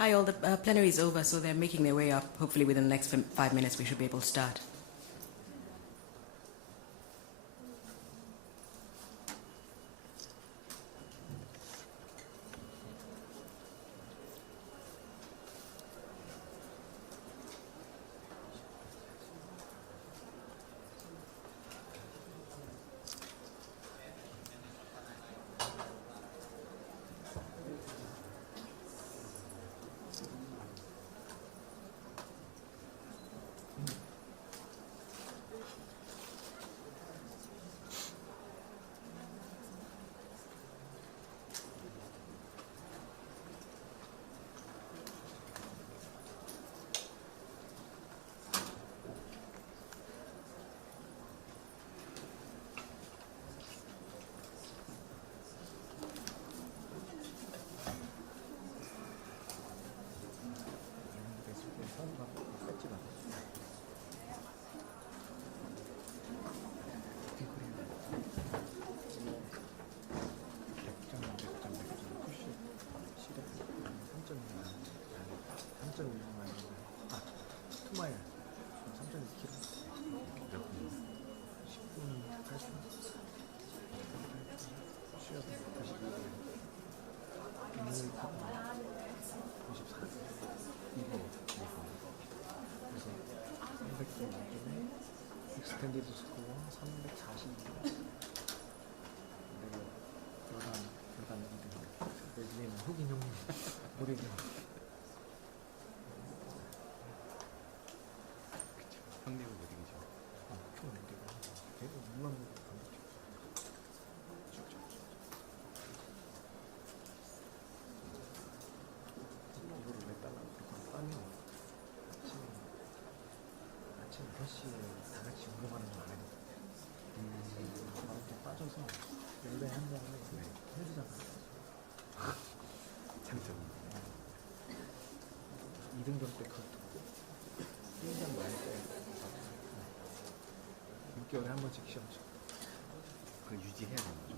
Hi, all. The plenary is over, so they're making their way up. Hopefully within the next 5 minutes we should be able to start. 스탠디드 스코어 340. 내가 여단 2등. 내지는 흑인 형님 모르겠네. 그쵸. 형님은 못 이기죠. 총 못 이겨. 걔도 물만 먹고 안 먹죠. 이거를 왜 따라? 이거 따면 아침 5시에 다 같이 운동하는 거 안 해요. 바로 좀 빠져서 연대 한 다음에 헬스장 장점 2등병 때 그거 듣고 1년 많이 써요. 6개월에 한 번씩 시험 쳐. 그걸 유지해야 되는 거죠.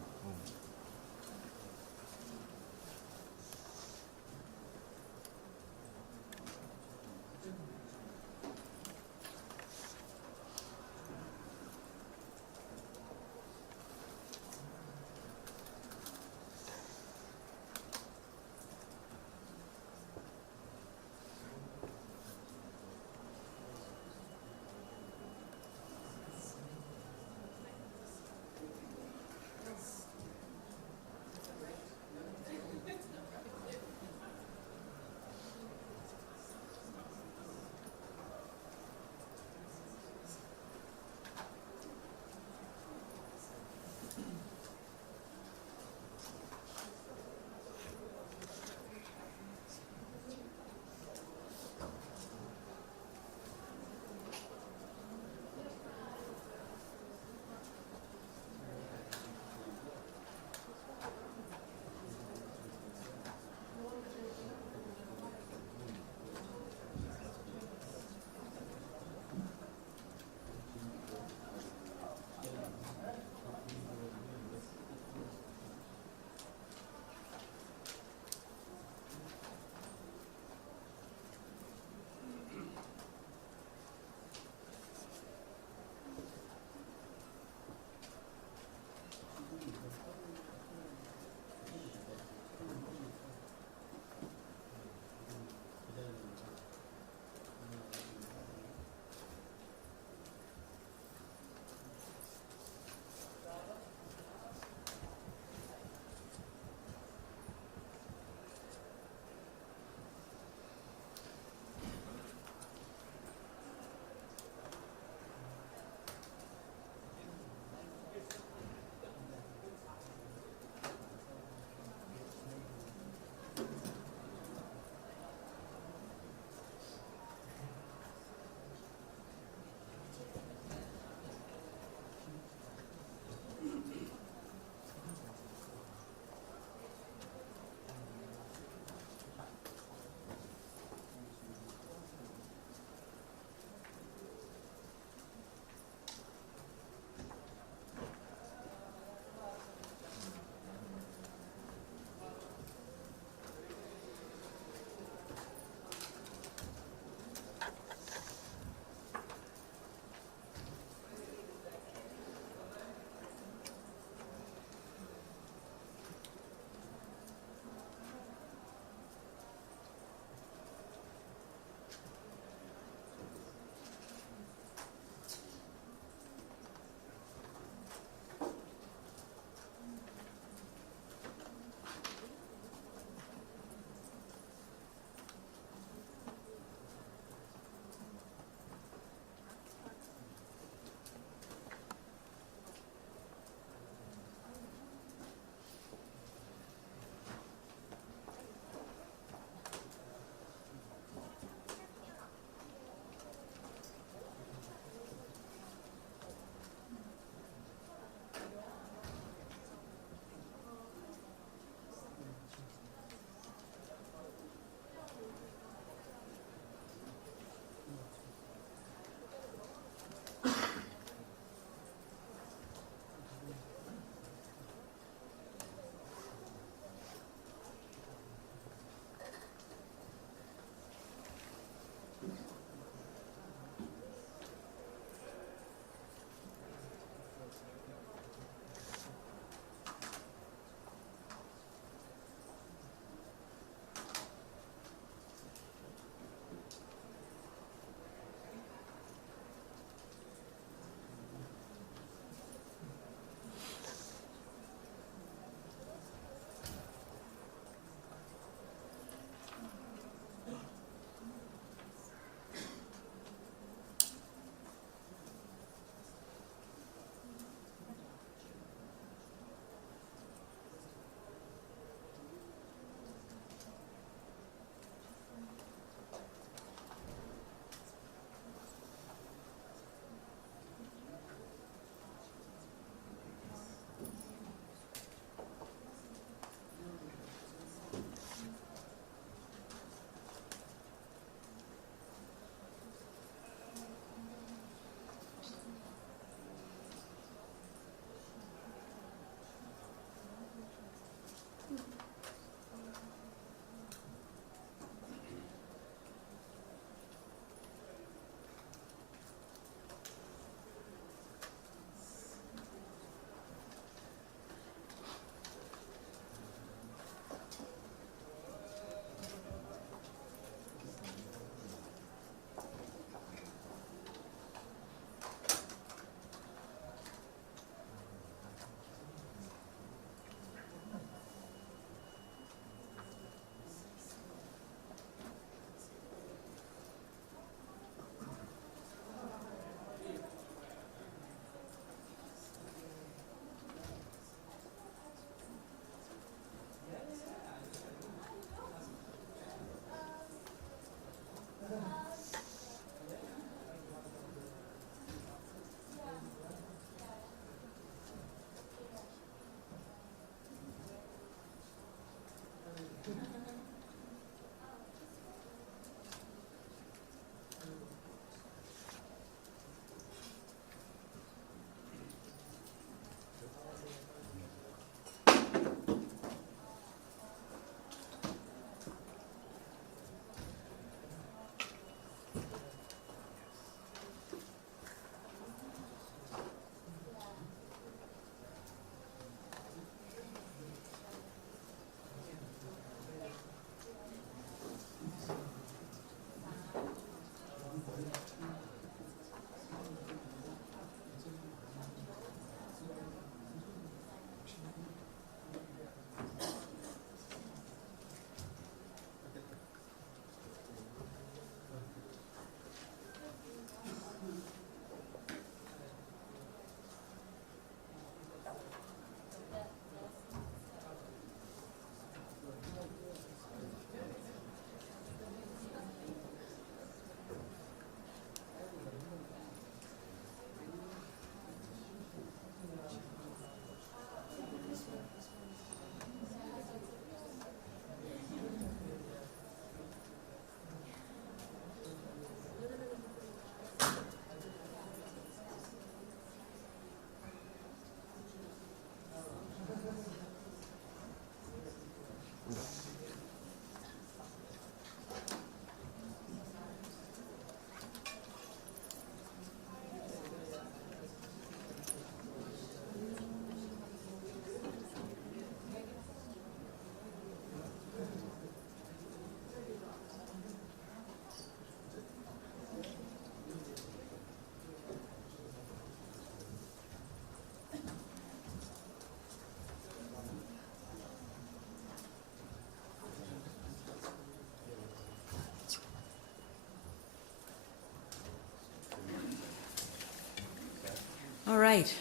right.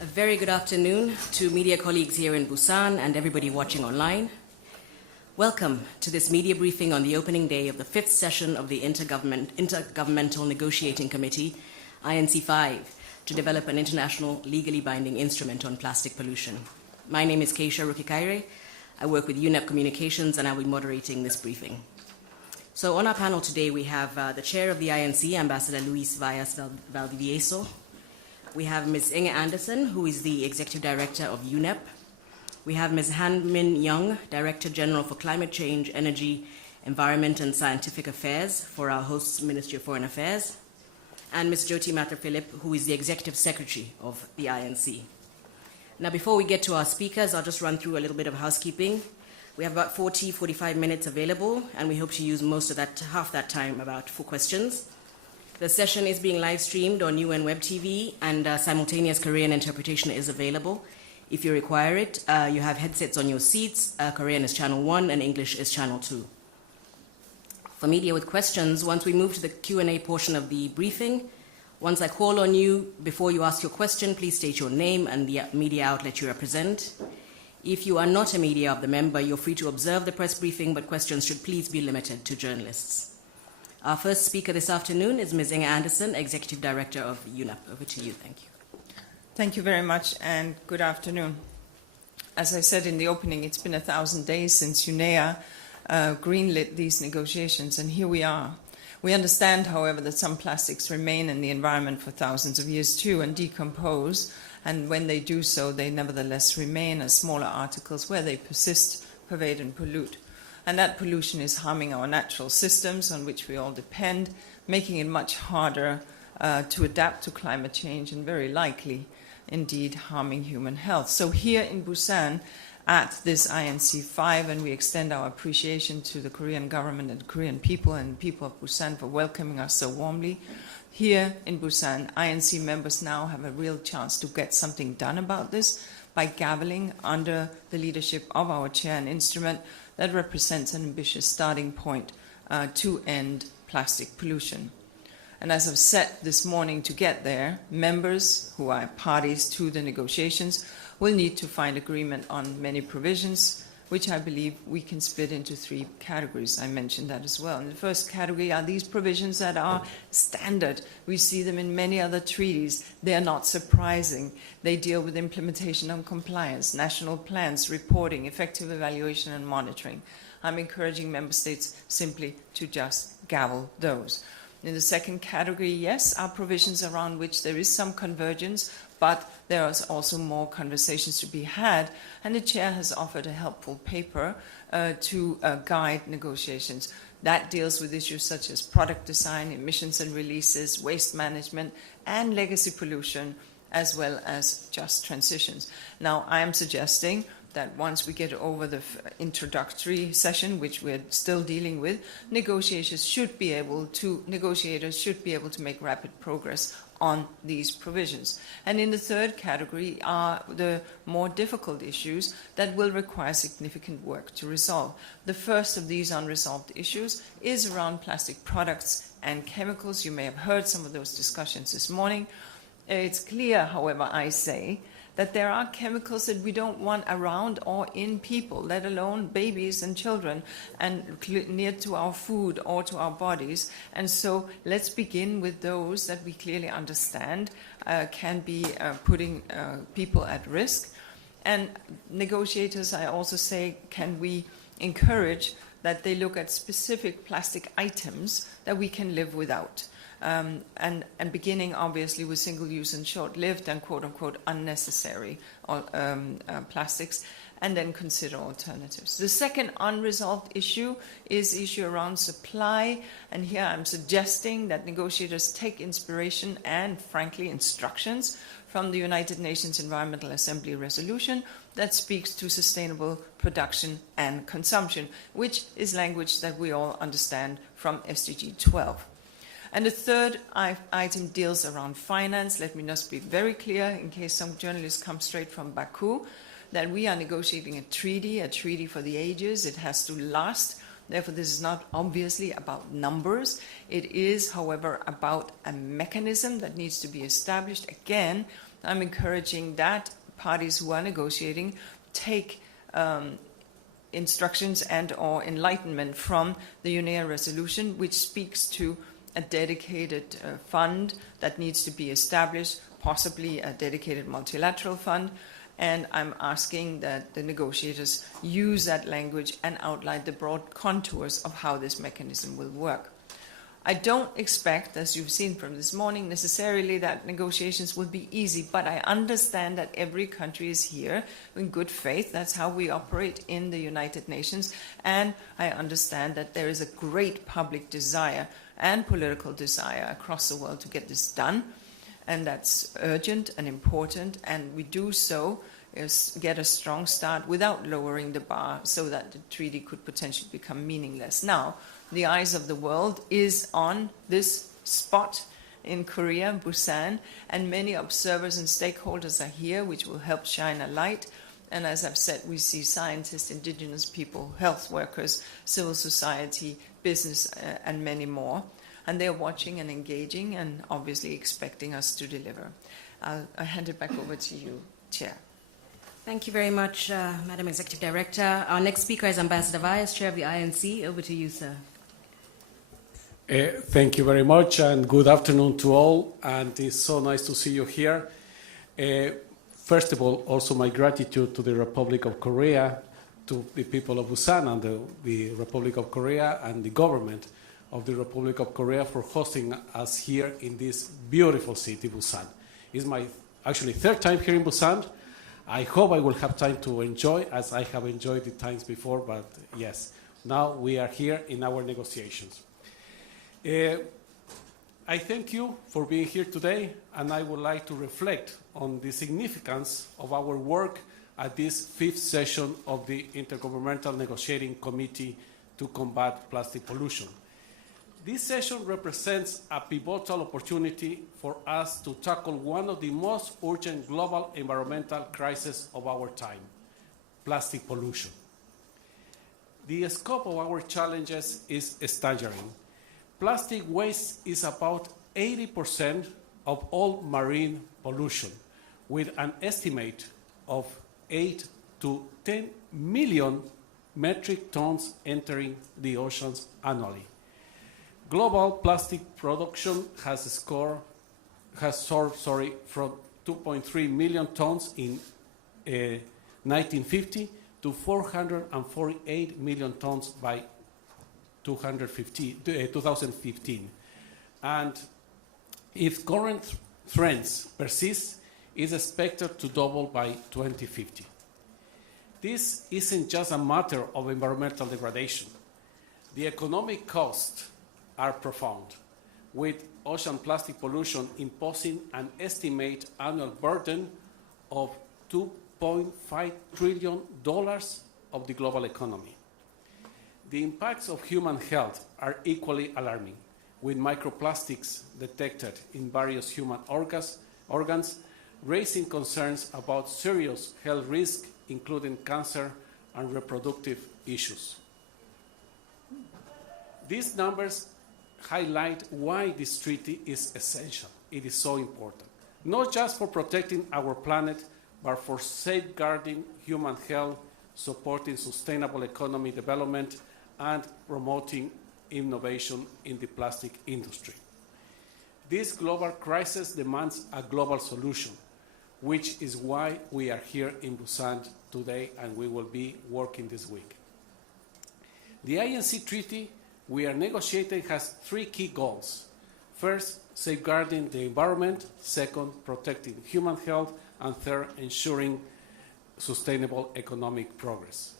A very good afternoon to media colleagues here in Busan and everybody watching online. Welcome to this media briefing on the opening day of the 5th session of the Intergovernmental Negotiating Committee, INC5, to develop an international legally binding instrument on plastic pollution. My name is Keisha Rukikaire. I work with UNEP Communications and I'll be moderating this briefing. So on our panel today, we have the chair of the INC, Ambassador Luis Vallas Valdivieso. We have Ms. Inge Anderson, who is the Executive Director of UNEP. We have Ms. Han Min Young, Director General for Climate Change, Energy, Environment and Scientific Affairs for our host Ministry of Foreign Affairs. And Ms. Jyoti Mathur Philip, who is the Executive Secretary of the INC. Now, before we get to our speakers, I'll just run through a little bit of housekeeping. We have about 45 minutes available, and we hope to use most of that, half that time for questions. The session is being live streamed on UN Web TV, and simultaneous Korean interpretation is available. If you require it, you have headsets on your seats. Korean is channel 1 and English is channel 2. For media with questions, once we move to the Q&A portion of the briefing, once I call on you, before you ask your question, please state your name and the media outlet you represent. If you are not a media of the member, you're free to observe the press briefing, but questions should please be limited to journalists. Our first speaker this afternoon is Ms. Inge Anderson, Executive Director of UNEP. Over to you. Thank you. Thank you very much, and good afternoon. As I said in the opening, it's been 1,000 days since UNEA greenlit these negotiations, and here we are. We understand, however, that some plastics remain in the environment for thousands of years too and decompose, and when they do so, they nevertheless remain as smaller articles where they persist, pervade, and pollute. And that pollution is harming our natural systems on which we all depend, making it much harder to adapt to climate change and very likely, indeed, harming human health. So here in Busan, at this INC5, and we extend our appreciation to the Korean government and Korean people and people of Busan for welcoming us so warmly. Here in Busan, INC members now have a real chance to get something done about this by gaveling under the leadership of our chair and instrument that represents an ambitious starting point to end plastic pollution. And as I've said this morning, to get there, members who are parties to the negotiations will need to find agreement on many provisions, which I believe we can split into 3 categories. I mentioned that as well. And the first category are these provisions that are standard. We see them in many other treaties. They are not surprising. They deal with implementation and compliance, national plans, reporting, effective evaluation and monitoring. I'm encouraging member states simply to just gavel those. In the second category, yes, are provisions around which there is some convergence, but there is also more conversations to be had, and the chair has offered a helpful paper to guide negotiations. That deals with issues such as product design, emissions and releases, waste management, and legacy pollution, as well as just transitions. Now, I am suggesting that once we get over the introductory session, which we're still dealing with, negotiators should be able to make rapid progress on these provisions. And in the third category are the more difficult issues that will require significant work to resolve. The first of these unresolved issues is around plastic products and chemicals. You may have heard some of those discussions this morning. It's clear, however, I say, that there are chemicals that we don't want around or in people, let alone babies and children, and near to our food or to our bodies. And so let's begin with those that we clearly understand can be putting people at risk. And negotiators, I also say, can we encourage that they look at specific plastic items that we can live without. And beginning, obviously, with single-use and short-lived and quote-unquote unnecessary plastics, and then consider alternatives. The second unresolved issue is the issue around supply, and here I'm suggesting that negotiators take inspiration and, frankly, instructions from the United Nations Environmental Assembly resolution that speaks to sustainable production and consumption, which is language that we all understand from SDG 12. And the third item deals around finance. Let me just be very clear, in case some journalists come straight from Baku, that we are negotiating a treaty for the ages. It has to last. Therefore, this is not obviously about numbers. It is, however, about a mechanism that needs to be established, again, I'm encouraging that parties who are negotiating take instructions and or enlightenment from the UNEA resolution, which speaks to a dedicated fund that needs to be established, possibly a dedicated multilateral fund. And I'm asking that the negotiators use that language and outline the broad contours of how this mechanism will work. I don't expect, as you've seen from this morning, necessarily that negotiations will be easy, but I understand that every country is here in good faith. That's how we operate in the United Nations. And I understand that there is a great public desire and political desire across the world to get this done. And that's urgent and important. And we do so is get a strong start without lowering the bar so that the treaty could potentially become meaningless. Now, the eyes of the world is on this spot in Korea, Busan, and many observers and stakeholders are here, which will help shine a light. And as I've said, we see scientists, indigenous people, health workers, civil society, business, and many more. And they're watching and engaging and obviously expecting us to deliver. I'll hand it back over to you, Chair. Thank you very much, Madam Executive Director. Our next speaker is Ambassador Vyas, Chair of the INC. Over to you, sir. Thank you very much, and good afternoon to all. And it's so nice to see you here. First of all, also my gratitude to the Republic of Korea, to the people of Busan and the Republic of Korea and the government of the Republic of Korea for hosting us here in this beautiful city, Busan. It's my actually third time here in Busan. I hope I will have time to enjoy as I have enjoyed the times before, but yes, now we are here in our negotiations. I thank you for being here today, and I would like to reflect on the significance of our work at this fifth session of the Intergovernmental Negotiating Committee to Combat Plastic Pollution. This session represents a pivotal opportunity for us to tackle one of the most urgent global environmental crises of our time, plastic pollution. The scope of our challenges is staggering. Plastic waste is about 80% of all marine pollution, with an estimate of 8 to 10 million metric tons entering the oceans annually. Global plastic production has soared from 2.3 million tons in 1950 to 448 million tons by 2015. And if current trends persist, is expected to double by 2050. This isn't just a matter of environmental degradation. The economic costs are profound, with ocean plastic pollution imposing an estimated annual burden of $2.5 trillion of the global economy. The impacts of human health are equally alarming, with microplastics detected in various human organs, raising concerns about serious health risks, including cancer and reproductive issues. These numbers highlight why this treaty is essential. It is so important, not just for protecting our planet, but for safeguarding human health, supporting sustainable economic development, and promoting innovation in the plastic industry. This global crisis demands a global solution, which is why we are here in Busan today and we will be working this week. The INC treaty we are negotiating has three key goals. First, safeguarding the environment. Second, protecting human health. And third, ensuring sustainable economic progress.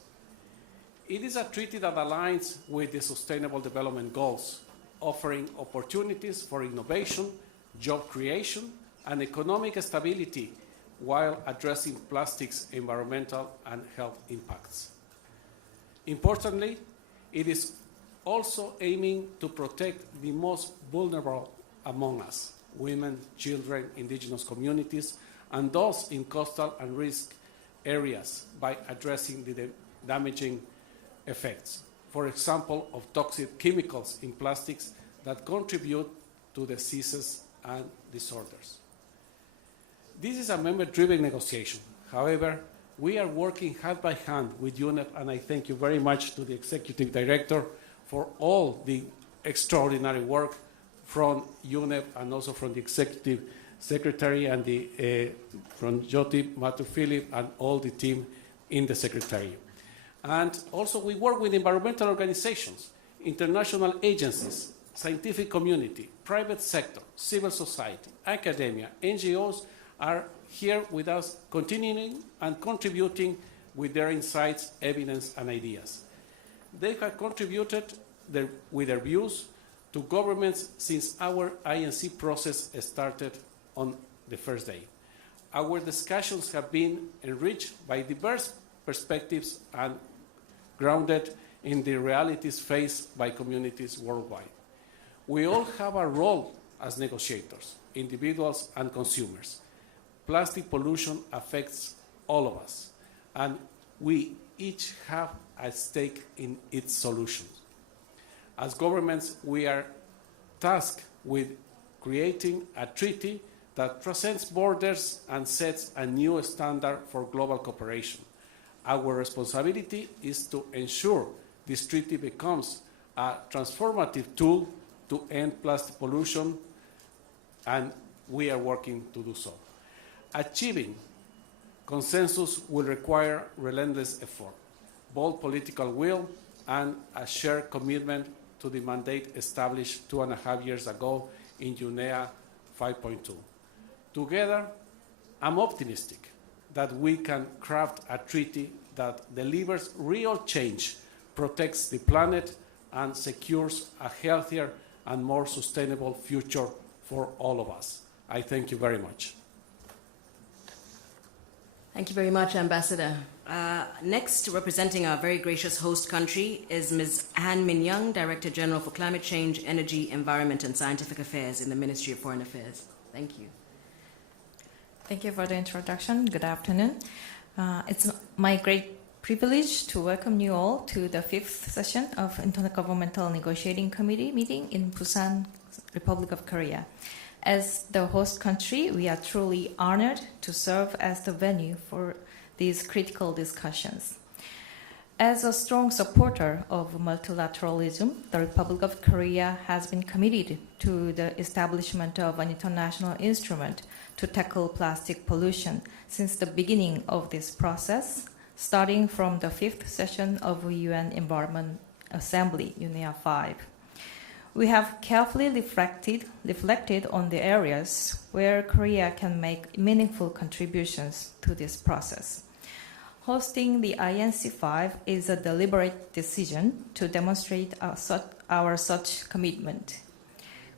It is a treaty that aligns with the Sustainable Development Goals, offering opportunities for innovation, job creation, and economic stability while addressing plastics' environmental and health impacts. Importantly, it is also aiming to protect the most vulnerable among us, women, children, indigenous communities, and those in coastal and risk areas by addressing the damaging effects, for example, of toxic chemicals in plastics that contribute to diseases and disorders. This is a member-driven negotiation. However, we are working hand by hand with UNEP, and I thank you very much to the Executive Director for all the extraordinary work from UNEP and also from the Executive Secretary and from Jyoti Mathu-Philip and all the team in the Secretariat. And also we work with environmental organizations, international agencies, scientific community, private sector, civil society, academia, NGOs are here with us, continuing and contributing with their insights, evidence, and ideas. They have contributed with their views to governments since our INC process started on the first day. Our discussions have been enriched by diverse perspectives and grounded in the realities faced by communities worldwide. We all have a role as negotiators, individuals and consumers. Plastic pollution affects all of us, and we each have a stake in its solutions. As governments, we are tasked with creating a treaty that transcends borders and sets a new standard for global cooperation. Our responsibility is to ensure this treaty becomes a transformative tool to end plastic pollution, and we are working to do so. Achieving consensus will require relentless effort, bold political will, and a shared commitment to the mandate established 2.5 years ago in UNEA 5.2. Together, I'm optimistic that we can craft a treaty that delivers real change, protects the planet, and secures a healthier and more sustainable future for all of us. I thank you very much. Thank you very much, Ambassador. Next, representing our very gracious host country is Ms. Han Min Young, Director General for Climate Change, Energy, Environment and Scientific Affairs in the Ministry of Foreign Affairs. Thank you. Thank you for the introduction. Good afternoon. It's my great privilege to welcome you all to the 5th session of Intergovernmental Negotiating Committee meeting in Busan, Republic of Korea. As the host country, we are truly honored to serve as the venue for these critical discussions. As a strong supporter of multilateralism, the Republic of Korea has been committed to the establishment of an international instrument to tackle plastic pollution since the beginning of this process, starting from the 5th session of UN Environment Assembly, UNEA 5. We have carefully reflected on the areas where Korea can make meaningful contributions to this process. Hosting the INC 5 is a deliberate decision to demonstrate our such commitment.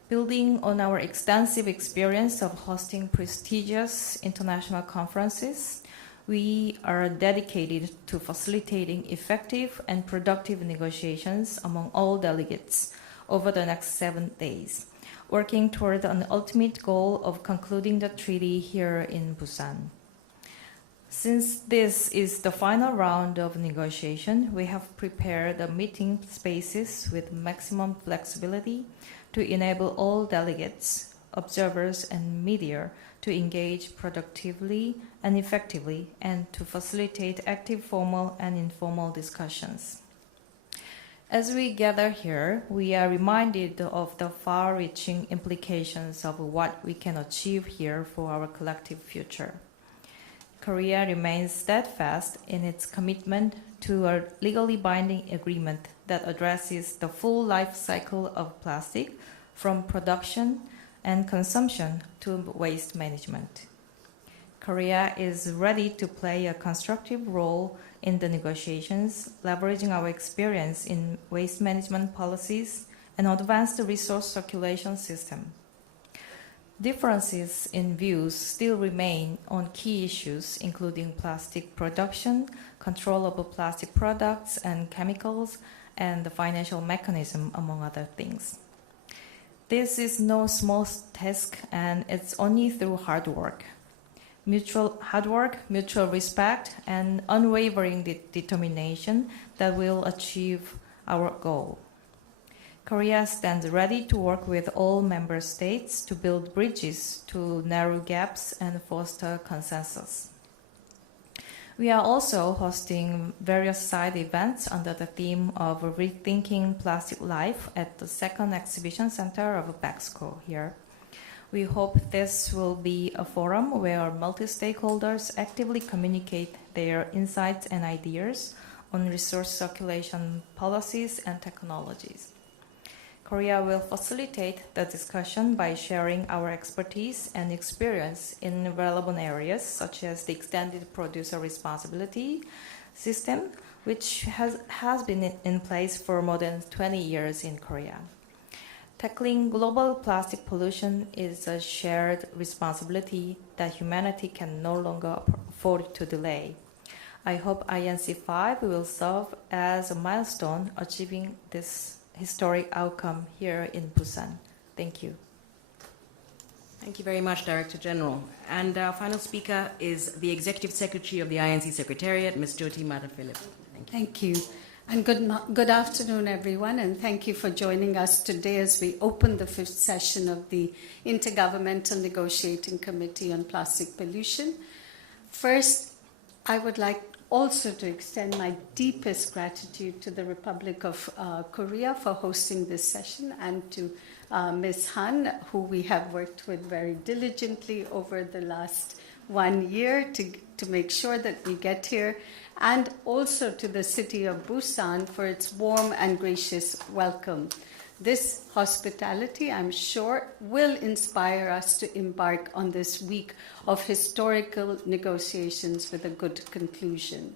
Building on our extensive experience of hosting prestigious international conferences, we are dedicated to facilitating effective and productive negotiations among all delegates over the next 7 days, working toward an ultimate goal of concluding the treaty here in Busan. Since this is the final round of negotiation, we have prepared the meeting spaces with maximum flexibility to enable all delegates, observers, and media to engage productively and effectively and to facilitate active formal and informal discussions. As we gather here, we are reminded of the far-reaching implications of what we can achieve here for our collective future. Korea remains steadfast in its commitment to a legally binding agreement that addresses the full life cycle of plastic from production and consumption to waste management. Korea is ready to play a constructive role in the negotiations, leveraging our experience in waste management policies and advanced resource circulation system. Differences in views still remain on key issues, including plastic production, control of plastic products and chemicals, and the financial mechanism, among other things. This is no small task, and it's only through hard work, mutual respect, and unwavering determination that we'll achieve our goal. Korea stands ready to work with all member states to build bridges to narrow gaps and foster consensus. We are also hosting various side events under the theme of Rethinking Plastic Life at the second exhibition center of BEXCO here. We hope this will be a forum where multi-stakeholders actively communicate their insights and ideas on resource circulation policies and technologies. Korea will facilitate the discussion by sharing our expertise and experience in relevant areas such as the extended producer responsibility system, which has been in place for more than 20 years in Korea. Tackling global plastic pollution is a shared responsibility that humanity can no longer afford to delay. I hope INC 5 will serve as a milestone achieving this historic outcome here in Busan. Thank you. Thank you very much, Director General. And our final speaker is the Executive Secretary of the INC Secretariat, Ms. Jyoti Madhav-Philip. Thank you. Thank you. And good afternoon, everyone, and thank you for joining us today as we open the 5th session of the Intergovernmental Negotiating Committee on Plastic Pollution. First, I would like also to extend my deepest gratitude to the Republic of Korea for hosting this session, and to Ms. Han, who we have worked with very diligently over the last 1 year to make sure that we get here, and also to the city of Busan for its warm and gracious welcome. This hospitality, I'm sure, will inspire us to embark on this week of historical negotiations with a good conclusion.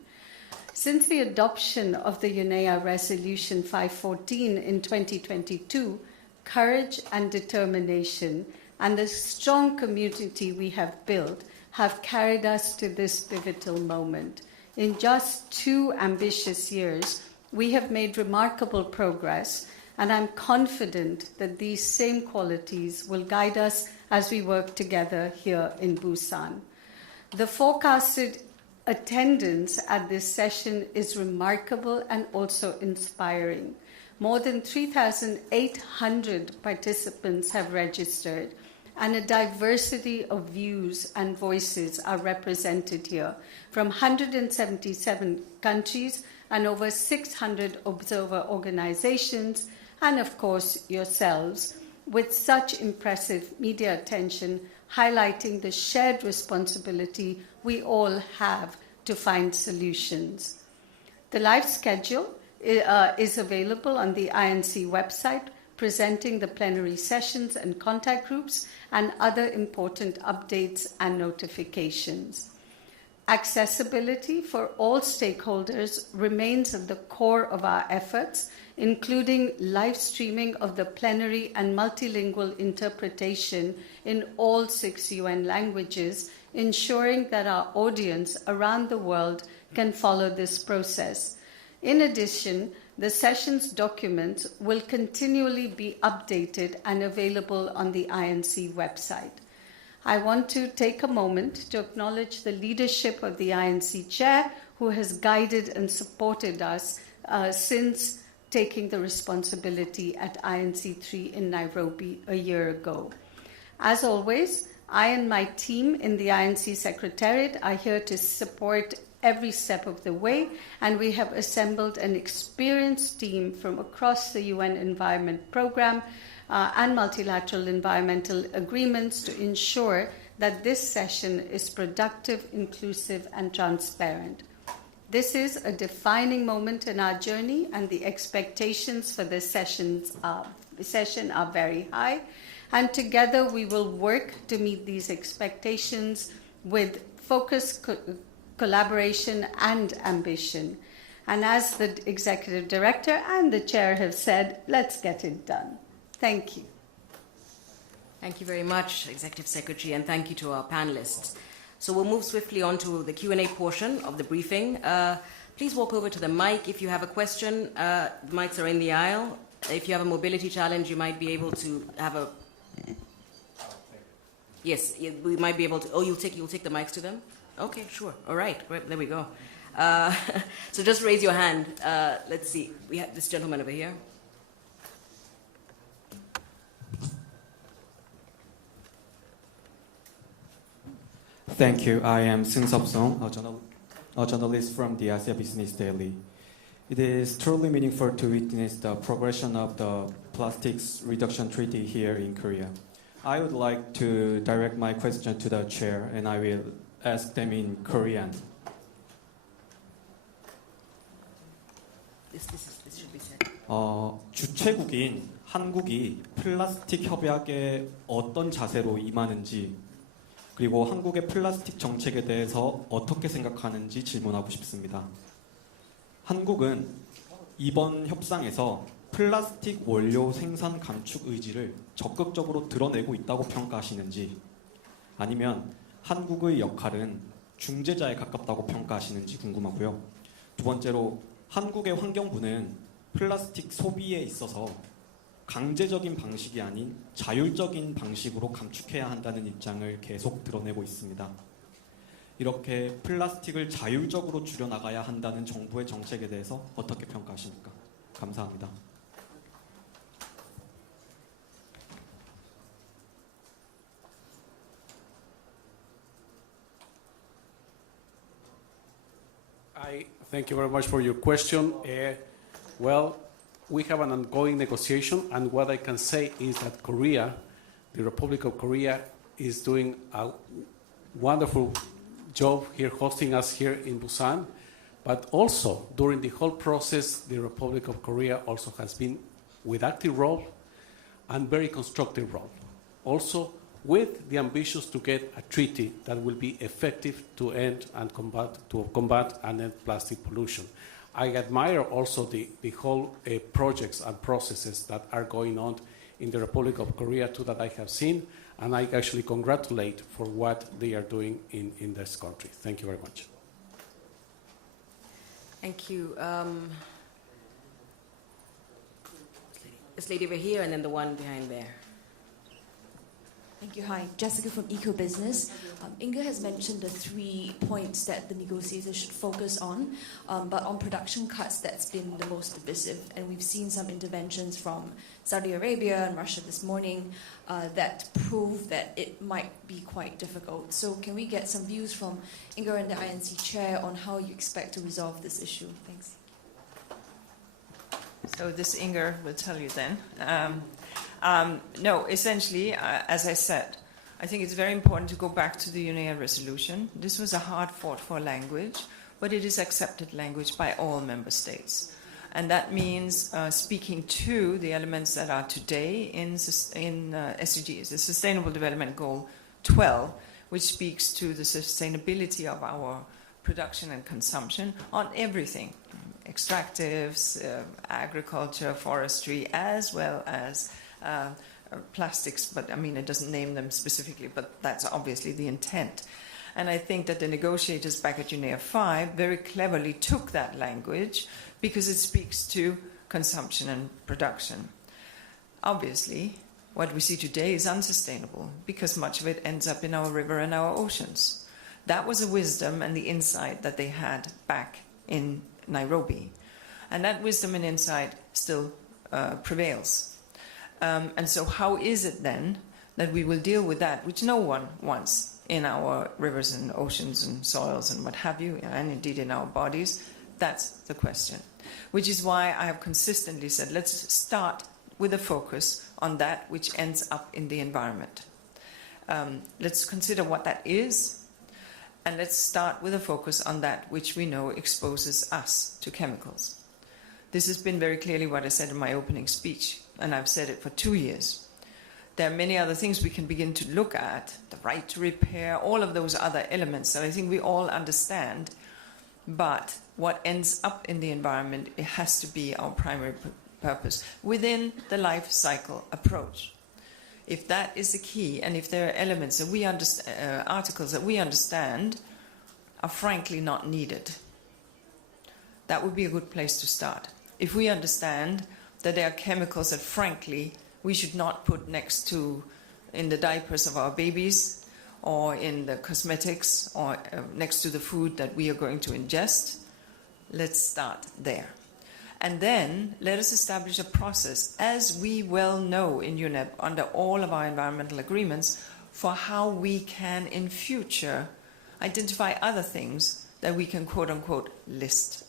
Since the adoption of the UNEP Resolution 514 in 2022, courage and determination and the strong community we have built have carried us to this pivotal moment. In just 2 ambitious years, we have made remarkable progress, and I'm confident that these same qualities will guide us as we work together here in Busan. The forecasted attendance at this session is remarkable and also inspiring. More than 3,800 participants have registered, and a diversity of views and voices are represented here from 177 countries and over 600 observer organizations, and of course yourselves, with such impressive media attention highlighting the shared responsibility we all have to find solutions. The live schedule is available on the INC website, presenting the plenary sessions and contact groups and other important updates and notifications. Accessibility for all stakeholders remains at the core of our efforts, including live streaming of the plenary and multilingual interpretation in all 6 UN languages, ensuring that our audience around the world can follow this process. In addition, the session's documents will continually be updated and available on the INC website. I want to take a moment to acknowledge the leadership of the INC chair, who has guided and supported us since taking the responsibility at INC 3 in Nairobi a year ago. As always, I and my team in the INC Secretariat are here to support every step of the way, and we have assembled an experienced team from across the UN Environment Programme and multilateral environmental agreements to ensure that this session is productive, inclusive, and transparent. This is a defining moment in our journey, and the expectations for this session are very high, and together we will work to meet these expectations with focus, collaboration, and ambition. And as the Executive Director and the Chair have said, let's get it done. Thank you. Thank you very much, Executive Secretary, and thank you to our panelists. So we'll move swiftly on to the Q&A portion of the briefing. Please walk over to the mic if you have a question. The mics are in the aisle. If you have a mobility challenge, you might be able to have a... Yes, we might be able to... Oh, you'll take the mics to them? Okay, sure. All right, great. There we go. So just raise your hand. Let's see. We have this gentleman over here. Thank you. I am Seung Sub-song, a journalist from the Asia Business Daily. It is truly meaningful to witness the progression of the plastics reduction treaty here in Korea. I would like to direct my question to the chair, and I will ask them in Korean. This should be said. 주최국인 한국이 플라스틱 협약에 어떤 자세로 임하는지, 그리고 한국의 플라스틱 정책에 대해서 어떻게 생각하는지 질문하고 싶습니다. 한국은 이번 협상에서 플라스틱 원료 생산 감축 의지를 적극적으로 드러내고 있다고 평가하시는지, 아니면 한국의 역할은 중재자에 가깝다고 평가하시는지 궁금하고요. 두 번째로, 한국의 환경부는 플라스틱 소비에 있어서 강제적인 방식이 아닌 자율적인 방식으로 감축해야 한다는 입장을 계속 드러내고 있습니다. 이렇게 플라스틱을 자율적으로 줄여나가야 한다는 정부의 정책에 대해서 어떻게 평가하십니까? 감사합니다. I thank you very much for your question. Well, we have an ongoing negotiation, and what I can say is that Korea, the Republic of Korea, is doing a wonderful job here hosting us here in Busan. But also, during the whole process, the Republic of Korea also has been with active role and very constructive role. Also, with the ambitions to get a treaty that will be effective to end and combat and end plastic pollution. I admire also the whole projects and processes that are going on in the Republic of Korea too that I have seen, and I actually congratulate for what they are doing in this country. Thank you very much. Thank you. This lady over here, and then the one behind there. Thank you. Hi, Jessica from Eco Business. Inga has mentioned the 3 points that the negotiators should focus on, but on production cuts, that's been the most divisive. And we've seen some interventions from Saudi Arabia and Russia this morning that prove that it might be quite difficult. So can we get some views from Inga and the INC chair on how you expect to resolve this issue? Thanks. So this Inger will tell you then. No, essentially, as I said, I think it's very important to go back to the UNEP resolution. This was a hard-fought-for language, but it is accepted language by all member states. And that means speaking to the elements that are today in SDGs, the Sustainable Development Goal 12, which speaks to the sustainability of our production and consumption on everything, extractives, agriculture, forestry, as well as plastics, but I mean, it doesn't name them specifically, but that's obviously the intent. And I think that the negotiators back at UNEP 5 very cleverly took that language because it speaks to consumption and production. Obviously, what we see today is unsustainable because much of it ends up in our river and our oceans. That was a wisdom and the insight that they had back in Nairobi. And that wisdom and insight still prevails. And so how is it then that we will deal with that, which no one wants in our rivers and oceans and soils and what have you, and indeed in our bodies? That's the question. Which is why I have consistently said, let's start with a focus on that which ends up in the environment. Let's consider what that is, and let's start with a focus on that which we know exposes us to chemicals. This has been very clearly what I said in my opening speech, and I've said it for 2 years. There are many other things we can begin to look at, the right to repair, all of those other elements that I think we all understand, but what ends up in the environment, it has to be our primary purpose within the life cycle approach. If that is the key, and if there are elements that we understand, articles that we understand are frankly not needed, that would be a good place to start. If we understand that there are chemicals that frankly we should not put next to in the diapers of our babies or in the cosmetics or next to the food that we are going to ingest, let's start there. And then let us establish a process, as we well know in UNEP under all of our environmental agreements, for how we can in future identify other things that we can quote-unquote list.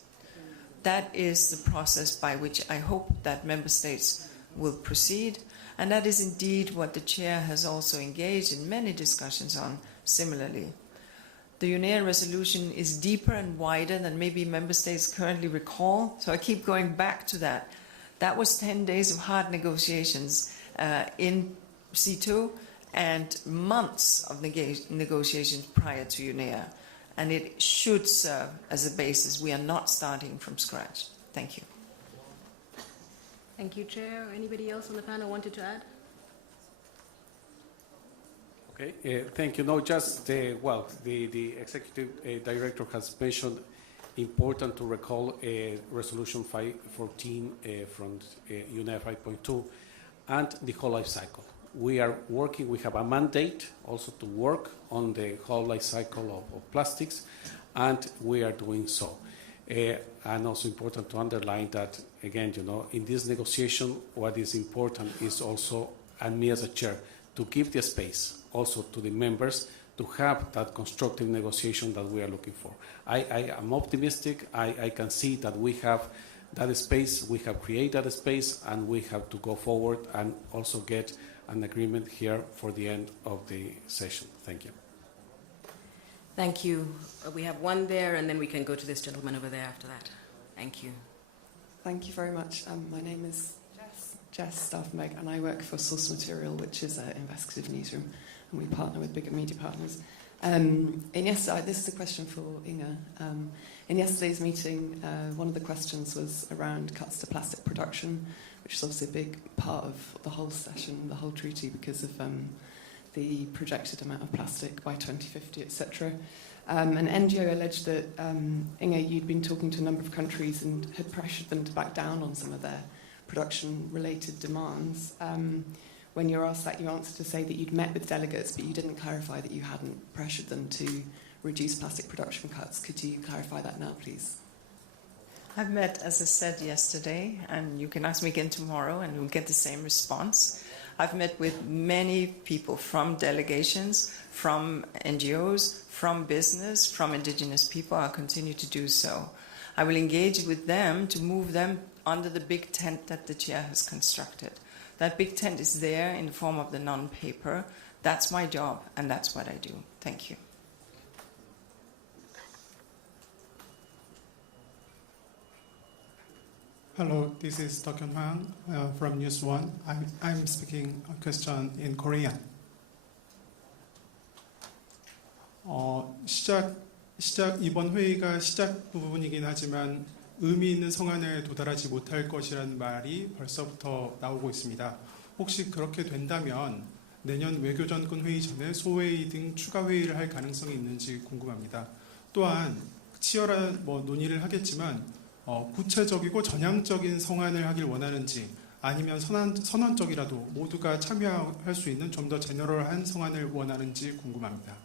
That is the process by which I hope that member states will proceed, and that is indeed what the chair has also engaged in many discussions on similarly. The UNEP resolution is deeper and wider than maybe member states currently recall, so I keep going back to that. That was 10 days of hard negotiations in C2 and months of negotiations prior to UNEP, and it should serve as a basis. We are not starting from scratch. Thank you. Thank you, Chair. Anybody else on the panel wanted to add? Okay, thank you. No, just, the Executive Director has mentioned important to recall Resolution 514 from UNEP 5.2 and the whole life cycle. We are working, we have a mandate also to work on the whole life cycle of plastics, and we are doing so. And also important to underline that, again, in this negotiation, what is important is also, and me as a chair, to give the space also to the members to have that constructive negotiation that we are looking for. I am optimistic. I can see that we have that space, we have created that space, and we have to go forward and also get an agreement here for the end of the session. Thank you. Thank you. We have one there, and then we can go to this gentleman over there after that. Thank you. Thank you very much. My name is Jess Staffenberg, and I work for Source Material, which is an investigative newsroom, and we partner with bigger media partners. This is a question for Inge. In yesterday's meeting, one of the questions was around cuts to plastic production, which is obviously a big part of the whole session, the whole treaty, because of the projected amount of plastic by 2050, etc. An NGO alleged that, Inge, you'd been talking to a number of countries and had pressured them to back down on some of their production-related demands. When you were asked that, you answered to say that you'd met with delegates, but you didn't clarify that you hadn't pressured them to reduce plastic production cuts. Could you clarify that now, please? I've met, as I said yesterday, and you can ask me again tomorrow and you'll get the same response. I've met with many people from delegations, from NGOs, from business, from indigenous people. I'll continue to do so. I will engage with them to move them under the big tent that the chair has constructed. That big tent is there in the form of the non-paper. That's my job, and that's what I do. Thank you. Hello, this is Dr. Hwang from News One. I'm speaking a question in Korean. 이번 회의가 시작 부분이긴 하지만 의미 있는 성안에 도달하지 못할 것이라는 말이 벌써부터 나오고 있습니다. 혹시 그렇게 된다면 내년 외교전권 회의 전에 소회의 등 추가 회의를 할 가능성이 있는지 궁금합니다. 또한 치열한 논의를 하겠지만 구체적이고 전향적인 성안을 하길 원하는지 아니면 선언적이라도 모두가 참여할 수 있는 좀 더 제너럴한 성안을 원하는지 궁금합니다.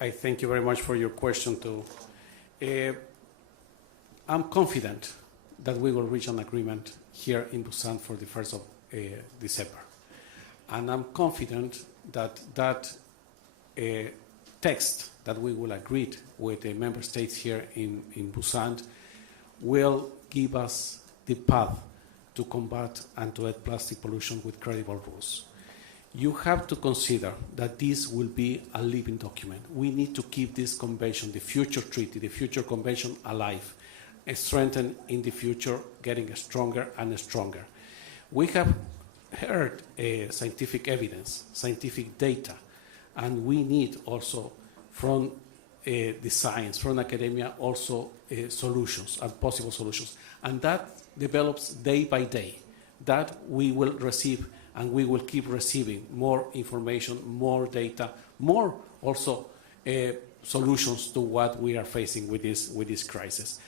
I thank you very much for your question too. I'm confident that we will reach an agreement here in Busan for the 1st of December. And I'm confident that that text that we will agree with the member states here in Busan will give us the path to combat and to end plastic pollution with credible rules. You have to consider that this will be a living document. We need to keep this convention, the future treaty, the future convention alive, strengthened in the future, getting stronger and stronger. We have heard scientific evidence, scientific data, and we need also from the science, from academia, also solutions and possible solutions. And that develops day by day. That we will receive, and we will keep receiving more information, more data, more also solutions to what we are facing with this crisis.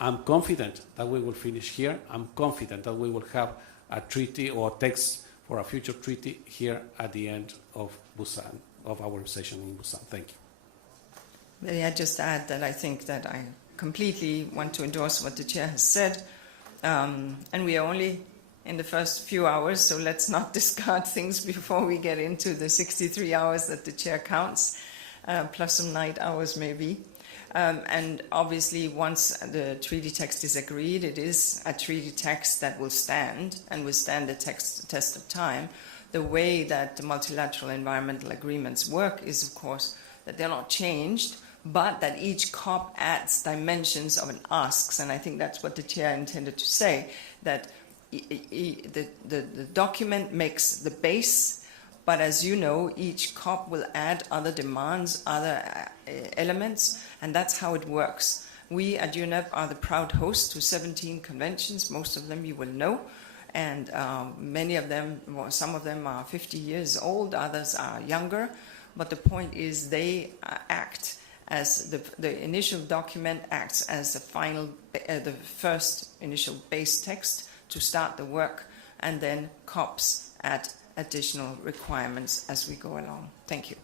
I'm confident that we will finish here. I'm confident that we will have a treaty or text for a future treaty here at the end of Busan, of our session in Busan. Thank you. May I just add that I think that I completely want to endorse what the chair has said, and we are only in the first few hours, so let's not discard things before we get into the 63 hours that the chair counts, plus some night hours maybe. And obviously, once the treaty text is agreed, it is a treaty text that will stand and will stand the test of time. The way that the multilateral environmental agreements work is, of course, that they're not changed, but that each COP adds dimensions of an asks, and I think that's what the chair intended to say, that the document makes the base, but as you know, each COP will add other demands, other elements, and that's how it works. We at UNEP are the proud host to 17 conventions, most of them you will know, and many of them, well, some of them are 50 years old, others are younger, but the point is they act as the initial document acts as the final, the first initial base text to start the work, and then COPs add additional requirements as we go along. Thank you.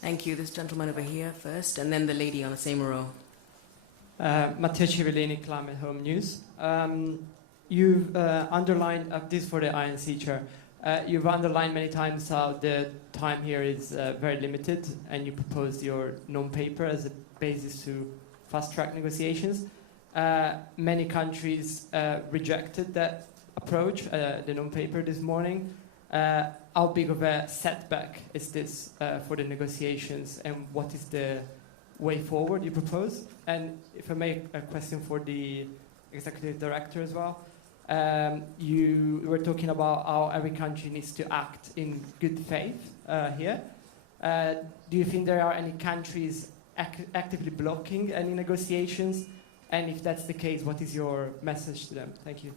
Thank you. This gentleman over here first, and then the lady on the same row. Matteo Civellini, Climate Home News. You've underlined, this for the INC chair, you've underlined many times how the time here is very limited, and you proposed your non-paper as a basis to fast-track negotiations. Many countries rejected that approach, the non-paper this morning. How big of a setback is this for the negotiations, and what is the way forward you propose? And if I may, a question for the executive director as well. You were talking about how every country needs to act in good faith here. Do you think there are any countries actively blocking any negotiations? And if that's the case, what is your message to them? Thank you.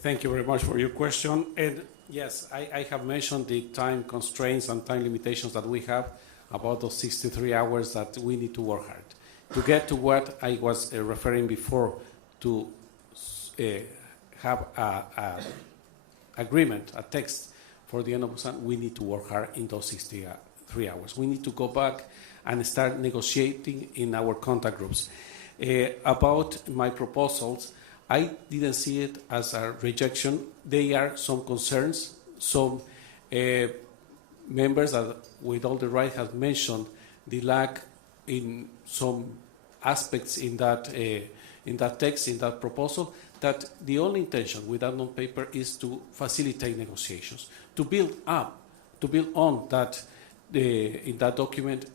Thank you very much for your question. And yes, I have mentioned the time constraints and time limitations that we have about those 63 hours that we need to work hard. To get to what I was referring before, to have a agreement, a text for the end of Busan, we need to work hard in those 63 hours. We need to go back and start negotiating in our contact groups. About my proposals, I didn't see it as a rejection. There are some concerns. Some members that, with all the right, have mentioned the lack in some aspects in that text, in that proposal, that the only intention with that non-paper is to facilitate negotiations, to build on that in that document,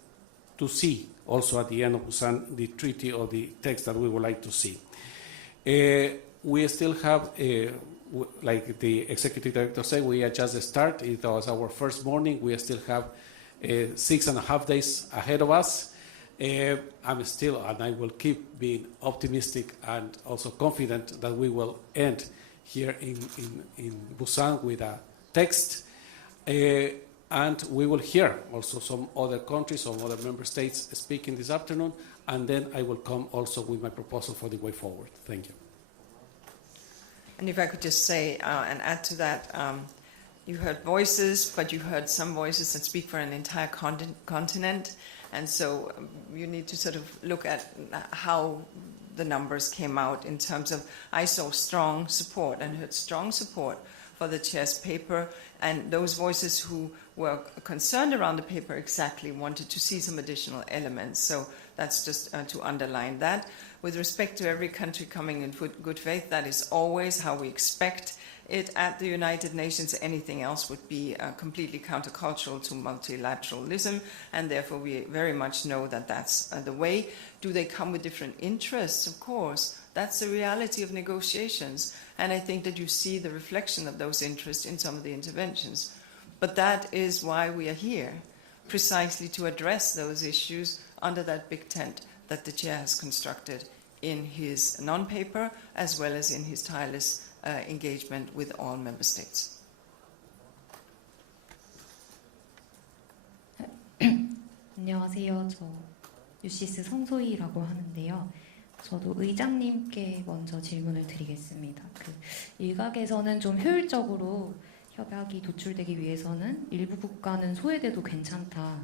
to see also at the end of Busan the treaty or the text that we would like to see. We still have, like the executive director said, we are just a start. It was our first morning. We still have 6.5 days ahead of us. I'm still, and I will keep being optimistic and also confident that we will end here in Busan with a text. And we will hear also some other countries, some other member states speaking this afternoon, and then I will come also with my proposal for the way forward. Thank you. And if I could just say and add to that, you heard voices, but you heard some voices that speak for an entire continent. And so you need to sort of look at how the numbers came out in terms of, I saw strong support and heard strong support for the chair's paper, and those voices who were concerned around the paper exactly wanted to see some additional elements. So that's just to underline that. With respect to every country coming in good faith, that is always how we expect it at the United Nations. Anything else would be completely countercultural to multilateralism, and therefore we very much know that that's the way. Do they come with different interests? Of course. That's the reality of negotiations, and I think that you see the reflection of those interests in some of the interventions. But that is why we are here, precisely to address those issues under that big tent that the chair has constructed in his non-paper, as well as in his tireless engagement with all member states. 안녕하세요. 저 유시스 성소희라고 하는데요. 저도 의장님께 먼저 질문을 드리겠습니다. 일각에서는 좀 효율적으로 협약이 도출되기 위해서는 일부 국가는 소외돼도 괜찮다,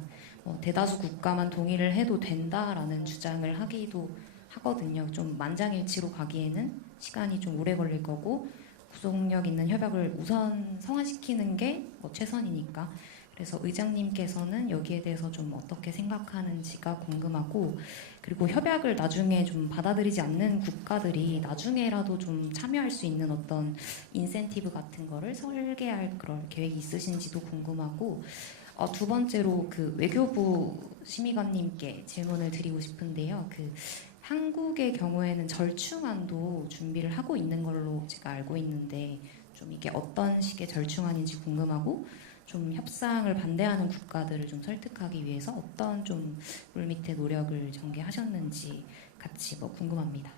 대다수 국가만 동의를 해도 된다라는 주장을 하기도 하거든요. 좀 만장일치로 가기에는 시간이 좀 오래 걸릴 거고 구속력 있는 협약을 우선 성화시키는 게 최선이니까. 그래서 의장님께서는 여기에 대해서 좀 어떻게 생각하는지가 궁금하고, 그리고 협약을 나중에 좀 받아들이지 않는 국가들이 나중에라도 좀 참여할 수 있는 어떤 인센티브 같은 거를 설계할 그런 계획이 있으신지도 궁금하고, 두 번째로 그 외교부 심의관님께 질문을 드리고 싶은데요. 한국의 경우에는 절충안도 준비를 하고 있는 걸로 제가 알고 있는데 좀 이게 어떤 식의 절충안인지 궁금하고, 좀 협상을 반대하는 국가들을 좀 설득하기 위해서 어떤 좀 물밑의 노력을 전개하셨는지 같이 궁금합니다.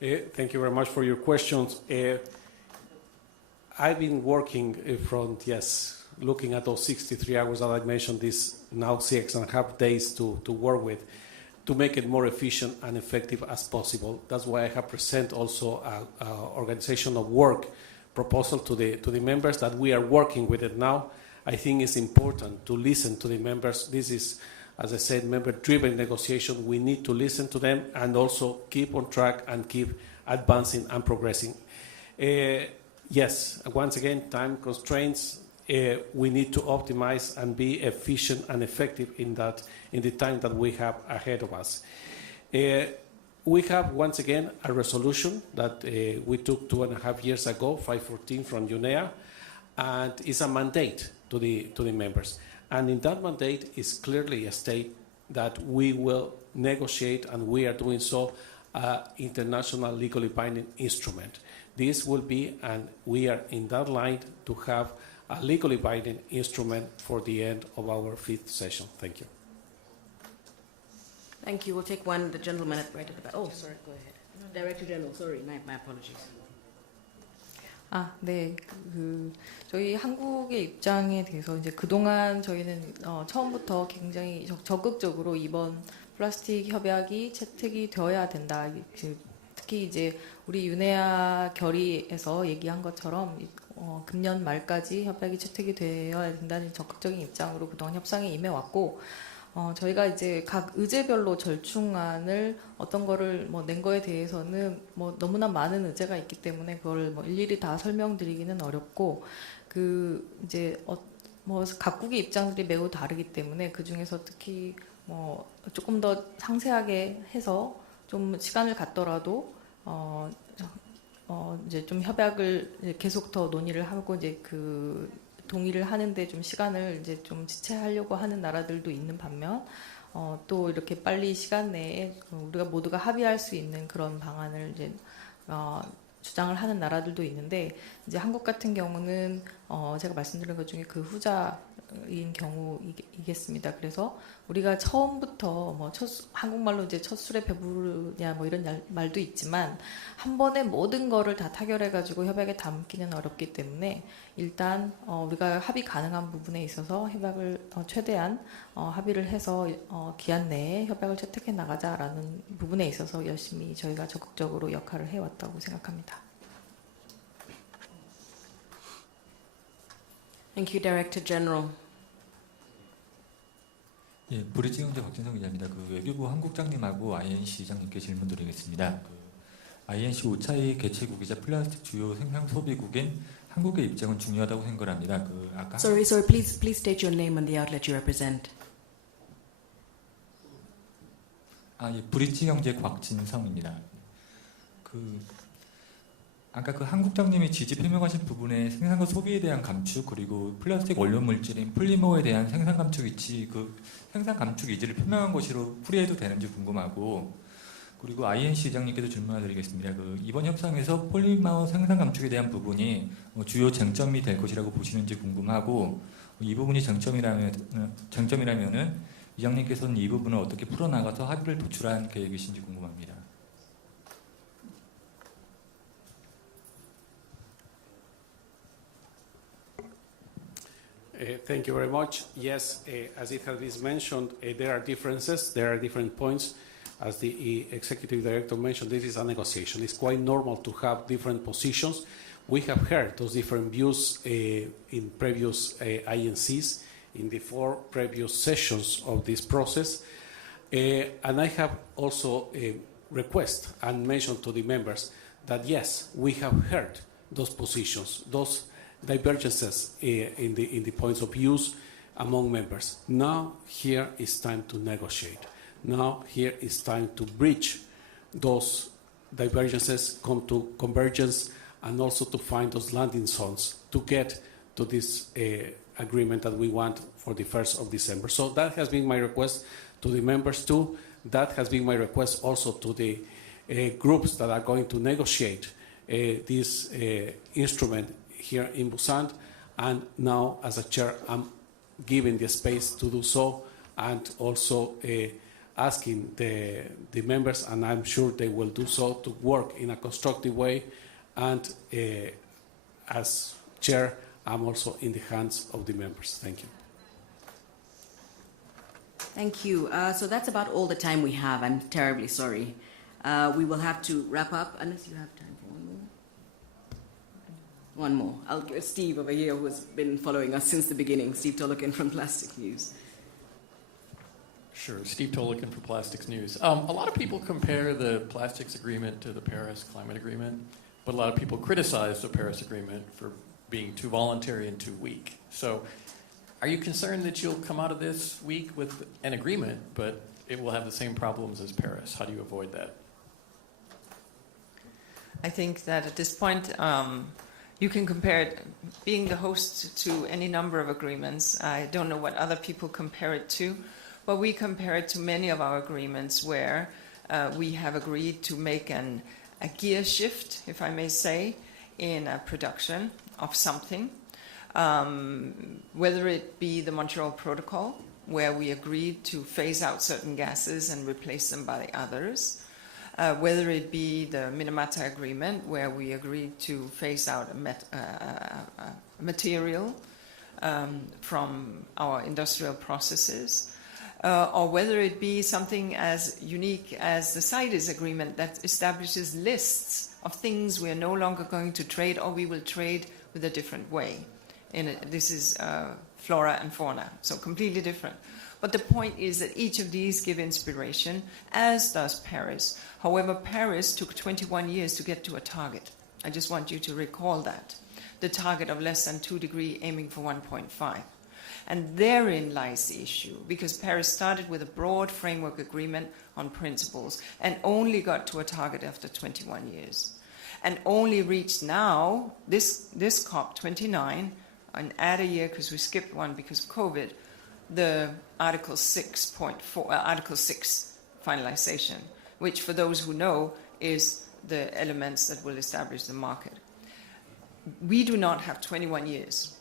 Thank you very much for your questions. I've been working looking at those 63 hours that I mentioned, this now 6.5 days to work with, to make it more efficient and effective as possible. That's why I have presented also an organization of work proposal to the members that we are working with it now. I think it's important to listen to the members. This is, as I said, member-driven negotiation. We need to listen to them and also keep on track and keep advancing and progressing. Yes, once again, time constraints. We need to optimize and be efficient and effective in the time that we have ahead of us. We have, once again, a resolution that we took 2.5 years ago, 514 from UNEA, and it's a mandate to the members. And in that mandate is clearly a state that we will negotiate, and we are doing so, international legally binding instrument. This will be, and we are in that line to have a legally binding instrument for the end of our 5th session. Thank you. Thank you. We'll take the gentleman right at the back. Oh, sorry, go ahead. Director General, sorry, my apologies. 네. 저희 한국의 입장에 대해서 이제 그동안 저희는 처음부터 굉장히 적극적으로 이번 플라스틱 협약이 채택이 되어야 된다. 특히 이제 우리 유네아 결의에서 얘기한 것처럼 금년 말까지 협약이 채택이 되어야 된다는 적극적인 입장으로 그동안 협상에 임해왔고, 저희가 이제 각 의제별로 절충안을 어떤 거를 낸 거에 대해서는 너무나 많은 의제가 있기 때문에 그걸 일일이 다 설명드리기는 어렵고, 이제 각국의 입장들이 매우 다르기 때문에 그 중에서 특히 조금 더 상세하게 해서 좀 시간을 갖더라도 이제 좀 협약을 계속 더 논의를 하고 이제 동의를 하는데 좀 시간을 이제 좀 지체하려고 하는 나라들도 있는 반면 또 이렇게 빨리 시간 내에 우리가 모두가 합의할 수 있는 그런 방안을 이제 주장을 하는 나라들도 있는데, 이제 한국 같은 경우는 제가 말씀드린 것 중에 그 후자인 경우이겠습니다. 그래서 우리가 처음부터 한국말로 이제 첫 술에 배부르냐 이런 말도 있지만 한 번에 모든 거를 다 타결해가지고 협약에 담기는 어렵기 때문에 일단 우리가 합의 가능한 부분에 있어서 협약을 최대한 합의를 해서 기한 내에 협약을 채택해 나가자라는 부분에 있어서 열심히 저희가 적극적으로 역할을 해왔다고 생각합니다. Thank you, Director General. 예, 브릿지 경제 박진성 기자입니다. 외교부 한국장님하고 INC 장님께 질문드리겠습니다. INC 5차의 개최국이자 플라스틱 주요 생산 소비국인 한국의 입장은 중요하다고 생각합니다. 아까 Sorry, please state your name and the outlet you represent. 예, 브릿지 경제 곽진성입니다. 아까 한국장님이 지지 표명하신 부분에 생산과 소비에 대한 감축, 그리고 플라스틱 원료 물질인 폴리머에 대한 생산 감축 위치, 생산 감축 의지를 표명한 것으로 풀이해도 되는지 궁금하고, 그리고 INC 의장님께도 질문을 드리겠습니다. 이번 협상에서 폴리머 생산 감축에 대한 부분이 주요 쟁점이 될 것이라고 보시는지 궁금하고, 이 부분이 쟁점이라면은 의장님께서는 이 부분을 어떻게 풀어나가서 합의를 도출한 계획이신지 궁금합니다. Thank you very much. Yes, as it has been mentioned, there are differences, there are different points. as the executive director mentioned, this is a negotiation. It's quite normal to have different positions. We have heard those different views in previous INCs, in the 4 previous sessions of this process. And I have also a request and mentioned to the members that yes, we have heard those positions, those divergences in the points of views among members. Now here is time to negotiate. Now here is time to bridge those divergences, come to convergence, and also to find those landing zones to get to this agreement that we want for the 1st of December. So that has been my request to the members too. That has been my request also to the groups that are going to negotiate this instrument here in Busan. And now, as a chair, I'm giving the space to do so, and also asking the members, and I'm sure they will do so, to work in a constructive way. And as chair, I'm also in the hands of the members. Thank you. Thank you. So that's about all the time we have. I'm terribly sorry. We will have to wrap up, unless you have time for one more. One more. I'll give Steve over here, who has been following us since the beginning. Steve Tolokin from Plastic News. Sure, Steve Tolokin for Plastics News. A lot of people compare the plastics agreement to the Paris Climate Agreement, but a lot of people criticize the Paris Agreement for being too voluntary and too weak. So are you concerned that you'll come out of this week with an agreement, but it will have the same problems as Paris? How do you avoid that? I think that at this point, you can compare it, being the host, to any number of agreements. I don't know what other people compare it to, but we compare it to many of our agreements where we have agreed to make a gear shift, if I may say, in production of something. Whether it be the Montreal Protocol, where we agreed to phase out certain gases and replace them by others, whether it be the Minamata Agreement, where we agreed to phase out a material from our industrial processes, or whether it be something as unique as the CITES Agreement that establishes lists of things we are no longer going to trade, or we will trade with a different way. This is flora and fauna, so completely different. But the point is that each of these give inspiration, as does Paris. However, Paris took 21 years to get to a target. I just want you to recall that. The target of less than 2 degrees, aiming for 1.5. And therein lies the issue, because Paris started with a broad framework agreement on principles and only got to a target after 21 years. And only reached now, this COP29, and add a year because we skipped one because of COVID, the Article 6 finalization, which for those who know is the elements that will establish the market. We do not have 21 years.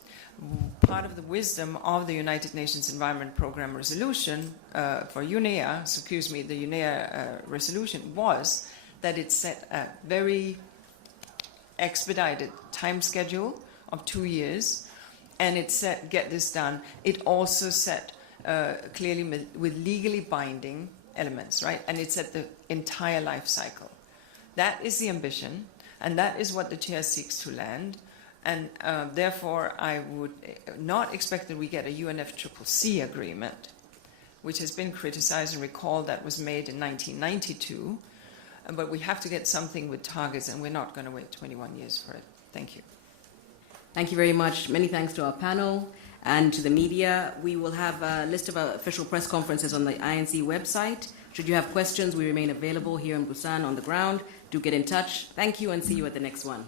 Part of the wisdom of the United Nations Environment Programme resolution for UNEA, the UNEA resolution, was that it set a very expedited time schedule of 2 years, and it said, get this done. It also set clearly with legally binding elements, right? And it set the entire life cycle. That is the ambition, and that is what the chair seeks to land. And therefore, I would not expect that we get a UNFCCC agreement, which has been criticized, and recall that was made in 1992. But we have to get something with targets, and we're not going to wait 21 years for it. Thank you. Thank you very much. Many thanks to our panel and to the media. We will have a list of official press conferences on the INC website. Should you have questions, we remain available here in Busan on the ground. Do get in touch. Thank you, and see you at the next one.